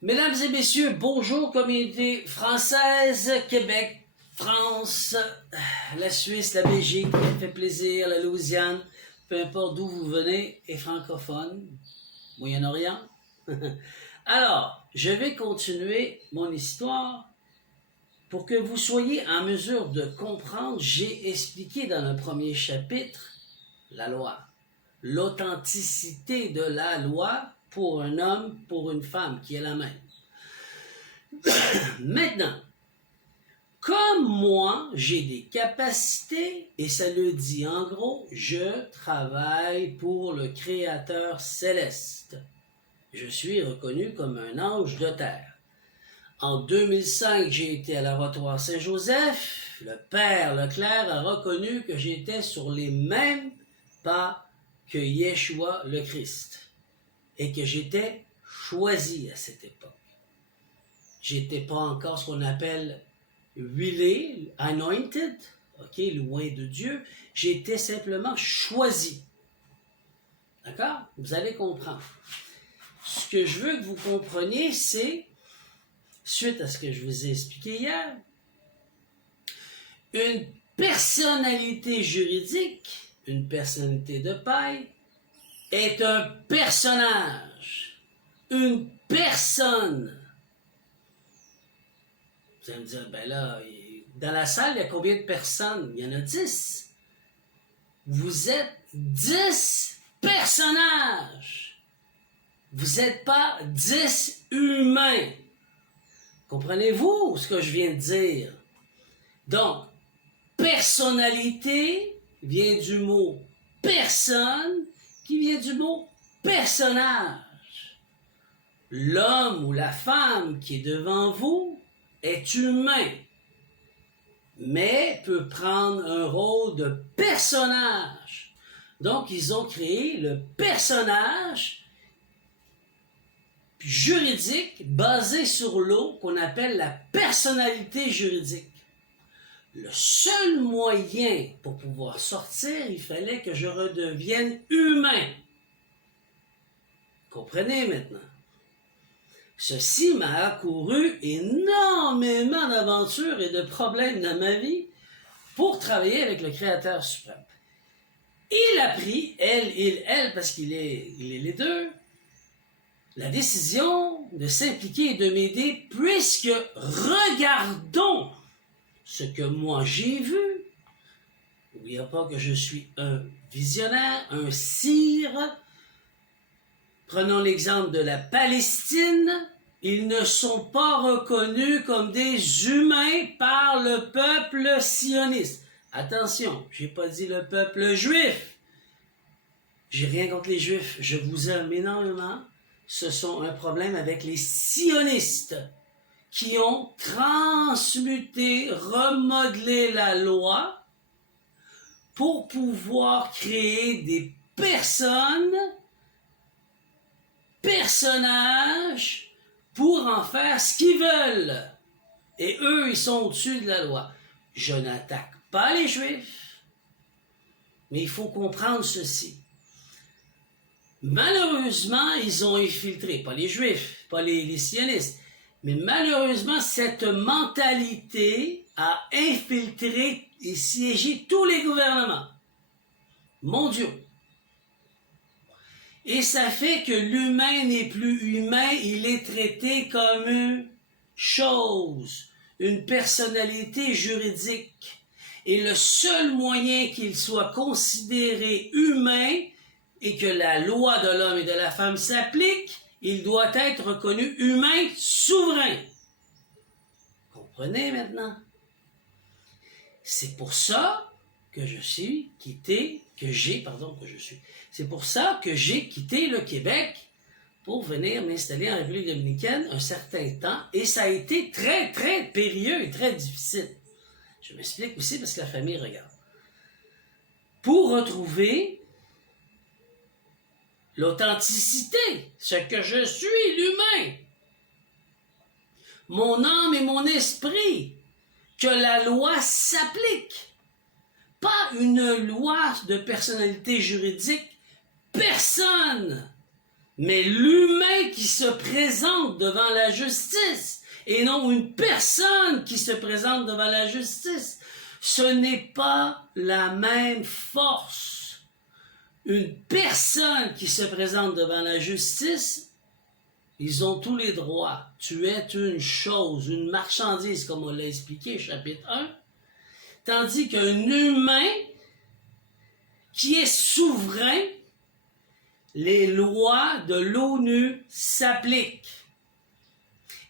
Mesdames et messieurs, bonjour communauté française, Québec, France, la Suisse, la Belgique, ça me fait plaisir, la Louisiane, peu importe d'où vous venez, et francophone, Moyen-Orient. Alors, je vais continuer mon histoire pour que vous soyez en mesure de comprendre. J'ai expliqué dans le premier chapitre la loi, l'authenticité de la loi pour un homme, pour une femme, qui est la même. Maintenant, comme moi, j'ai des capacités, et ça le dit en gros, je travaille pour le Créateur céleste. Je suis reconnu comme un ange de terre. En 2005, j'ai été à l'abattoir Saint-Joseph. Le père Leclerc a reconnu que j'étais sur les mêmes pas que Yeshua le Christ et que j'étais choisi à cette époque. J'étais pas encore ce qu'on appelle huilé, anointed, ok, loin de Dieu. J'étais simplement choisi. D'accord? Vous allez comprendre. Ce que je veux que vous compreniez, c'est, suite à ce que je vous ai expliqué hier, une personnalité juridique, une personnalité de paille, est un personnage, une personne. Vous allez me dire, ben là, dans la salle, il y a combien de personnes? Il y en a 10. Vous êtes 10 personnages. Vous n'êtes pas 10 humains. Comprenez-vous ce que je viens de dire? Donc, personnalité vient du mot personne, qui vient du mot personnage. L'homme ou la femme qui est devant vous est humain, mais peut prendre un rôle de personnage. Donc, ils ont créé le personnage juridique basé sur l'eau qu'on appelle la personnalité juridique. Le seul moyen pour pouvoir sortir, il fallait que je redevienne humain. Comprenez maintenant? Ceci m'a accouru énormément d'aventures et de problèmes dans ma vie pour travailler avec le Créateur suprême. Il a pris, elle, parce qu'il est les deux, la décision de s'impliquer et de m'aider, puisque regardons ce que moi j'ai vu. N'oubliez pas que je suis un visionnaire, un sire. Prenons l'exemple de la Palestine. Ils ne sont pas reconnus comme des humains par le peuple sioniste. Attention, j'ai pas dit le peuple juif. J'ai rien contre les juifs. Je vous aime énormément. Ce sont un problème avec les sionistes qui ont transmuté, remodelé la loi pour pouvoir créer des personnages, pour en faire ce qu'ils veulent. Et eux, ils sont au-dessus de la loi. Je n'attaque pas les Juifs, mais il faut comprendre ceci. Malheureusement, ils ont infiltré, pas les Juifs, pas les sionistes, mais malheureusement, cette mentalité a infiltré et siégé tous les gouvernements mondiaux. Et ça fait que l'humain n'est plus humain, il est traité comme une chose, une personnalité juridique. Et le seul moyen qu'il soit considéré humain et que la loi de l'homme et de la femme s'applique, il doit être reconnu humain souverain. Comprenez maintenant? C'est pour ça que c'est pour ça que j'ai quitté le Québec pour venir m'installer en République dominicaine un certain temps, et ça a été très, très périlleux et très difficile. Je m'explique aussi parce que la famille regarde. Pour retrouver l'authenticité, ce que je suis, l'humain, mon âme et mon esprit, que la loi s'applique. Pas une loi de personnalité juridique. Personne mais l'humain qui se présente devant la justice, et non une personne qui se présente devant la justice. Ce n'est pas la même force. Une personne qui se présente devant la justice, ils ont tous les droits. Tu es une chose, une marchandise, comme on l'a expliqué, chapitre 1. Tandis qu'un humain qui est souverain, les lois de l'ONU s'appliquent.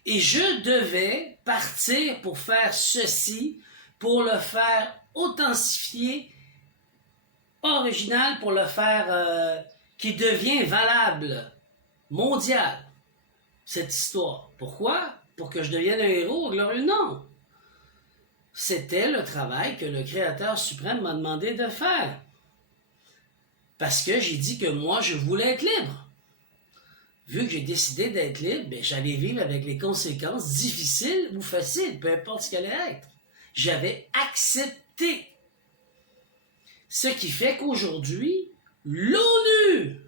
Et je devais partir pour faire ceci, pour le faire authentifier, original, pour le faire qui devient valable, mondial, cette histoire. Pourquoi? Pour que je devienne un héros glorieux? Non. C'était le travail que le Créateur suprême m'a demandé de faire. Parce que j'ai dit que moi, je voulais être libre. Vu que j'ai décidé d'être libre, ben, j'allais vivre avec les conséquences difficiles ou faciles, peu importe ce qu'elle allait être. J'avais accepté. Ce qui fait qu'aujourd'hui, l'ONU,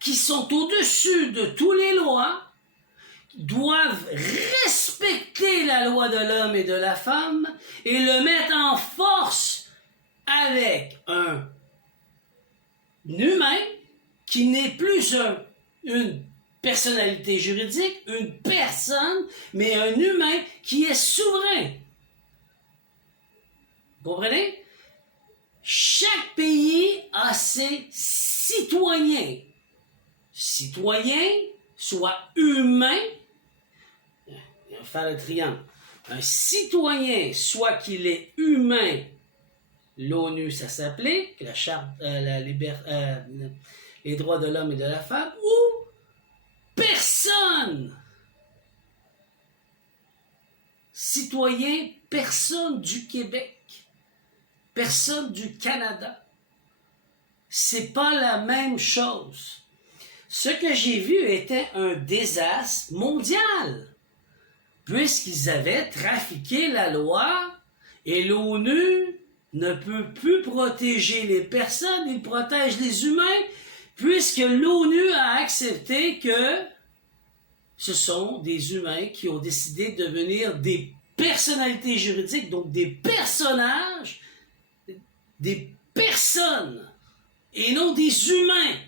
qui sont au-dessus de toutes les lois, doivent respecter la loi de l'homme et de la femme et le mettre en force avec un humain qui n'est plus une personnalité juridique, une personne, mais un humain qui est souverain. Vous comprenez? Chaque pays a ses citoyens. Citoyens, soit humains, on va faire le triangle. Un citoyen, soit qu'il est humain, l'ONU, ça s'applique, la charte, les droits de l'homme et de la femme, ou personne. Citoyen, personne du Québec, personne du Canada. C'est pas la même chose. Ce que j'ai vu était un désastre mondial, puisqu'ils avaient trafiqué la loi et l'ONU ne peut plus protéger les personnes, il protège les humains, puisque l'ONU a accepté que ce sont des humains qui ont décidé de devenir des personnalités juridiques, donc des personnages, des personnes, et non des humains.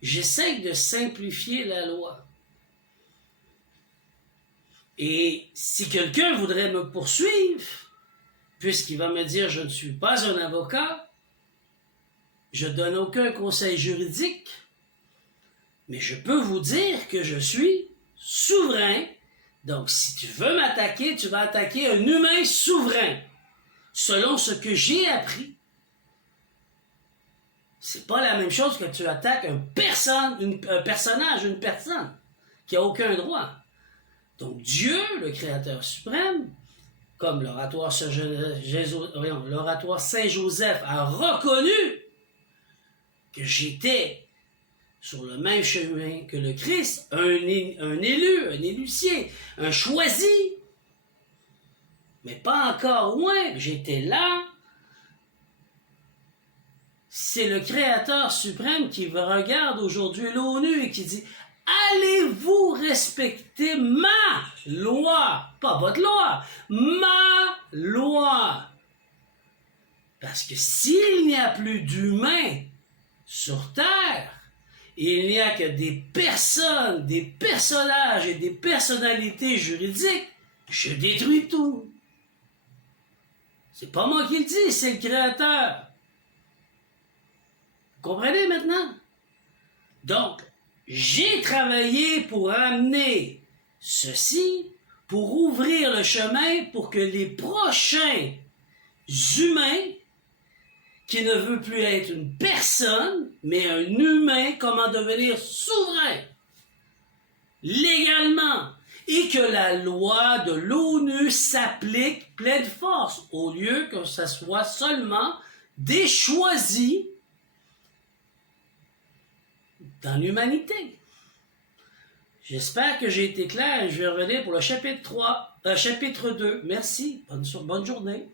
J'essaie de simplifier la loi. Et si quelqu'un voudrait me poursuivre, puisqu'il va me dire « je ne suis pas un avocat », je ne donne aucun conseil juridique, mais je peux vous dire que je suis souverain. Donc, si tu veux m'attaquer, tu vas attaquer un humain souverain, selon ce que j'ai appris. C'est pas la même chose que tu attaques un personnage, une personne, qui n'a aucun droit. Donc, Dieu, le Créateur suprême, comme l'oratoire Saint-Joseph a reconnu que j'étais sur le même chemin que le Christ, un élu, un élucier, un choisi, mais pas encore loin, j'étais là. C'est le Créateur suprême qui regarde aujourd'hui l'ONU et qui dit « Allez-vous respecter ma loi? » Pas votre loi, ma loi. Parce que s'il n'y a plus d'humains sur Terre, il n'y a que des personnes, des personnages et des personnalités juridiques, je détruis tout. C'est pas moi qui le dis, c'est le Créateur. Vous comprenez maintenant? Donc, j'ai travaillé pour amener ceci, pour ouvrir le chemin pour que les prochains humains, qui ne veut plus être une personne, mais un humain, comment devenir souverain, légalement, et que la loi de l'ONU s'applique pleine force, au lieu que ce soit seulement des choisis dans l'humanité. J'espère que j'ai été clair et je vais revenir pour le chapitre 2. Merci. Bonne journée.